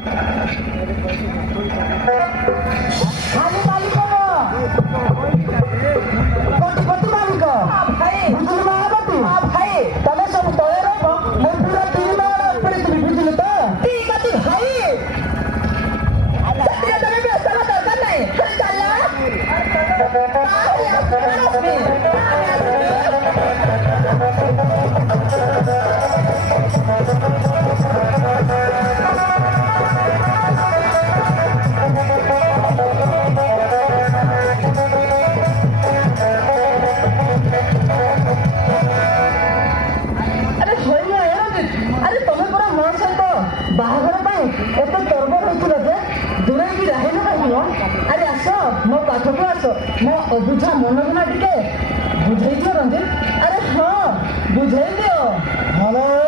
खाली मालिक कोटी कोटी मालिक भाई बुझल महाबती भाई तमे सब तळे रे मैं पूरा तीन मार ऊपर तुम बुझल तो ठीक है भाई सत्य तमे व्यवस्था करता नहीं अरे बाहागर एत तर्ब होइल जे दूरे भी रहे ना अरे आस मो पाखक आस मो अबुझा मन गुना टिके बुझे दियो रंजित अरे हाँ बुझे दियो हेलो